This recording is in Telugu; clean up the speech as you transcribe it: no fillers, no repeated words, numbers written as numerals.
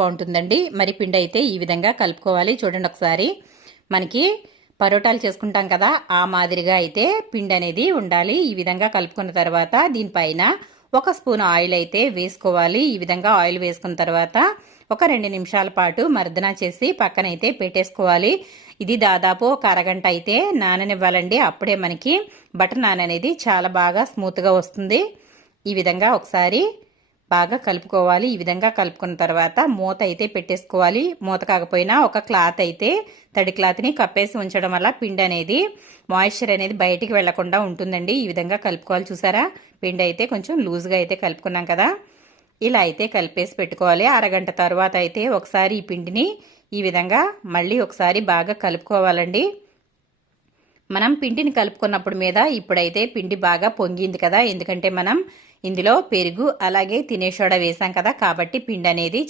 బాగుంటుందండి. మరి పిండి అయితే ఈ విధంగా కలుపుకోవాలి. చూడండి ఒకసారి, మనకి పరోటాలు చేసుకుంటాం కదా, ఆ మాదిరిగా అయితే పిండి అనేది ఉండాలి. ఈ విధంగా కలుపుకున్న తర్వాత దీనిపైన 1 స్పూన్ ఆయిల్ అయితే వేసుకోవాలి. ఈ విధంగా ఆయిల్ వేసుకున్న తర్వాత ఒక 2 నిమిషాల పాటు మర్దన చేసి పక్కనైతే పెట్టేసుకోవాలి. ఇది దాదాపు ఒక అరగంట అయితే నాననివ్వాలండి. అప్పుడే మనకి బటర్ నాన్ అనేది చాలా బాగా స్మూత్గా వస్తుంది. ఈ విధంగా ఒకసారి బాగా కలుపుకోవాలి. ఈ విధంగా కలుపుకున్న తర్వాత మూత అయితే పెట్టేసుకోవాలి. మూత కాకపోయినా ఒక క్లాత్ అయితే, తడి క్లాత్ని కప్పేసి ఉంచడం వల్ల పిండి అనేది మాయిశ్చర్ అనేది బయటికి వెళ్లకుండా ఉంటుందండి. ఈ విధంగా కలుపుకోవాలి. చూసారా, పిండి అయితే కొంచెం లూజ్గా అయితే కలుపుకున్నాం కదా, ఇలా అయితే కలిపేసి పెట్టుకోవాలి. అరగంట తర్వాత అయితే ఒకసారి ఈ పిండిని ఈ విధంగా మళ్ళీ ఒకసారి బాగా కలుపుకోవాలండి. మనం పిండిని కలుపుకున్నప్పుడు మీద ఇప్పుడైతే పిండి బాగా పొంగింది కదా, ఎందుకంటే మనం ఇందులో పెరుగు అలాగే తినే సోడా వేసాం కదా, కాబట్టి పిండి అనేది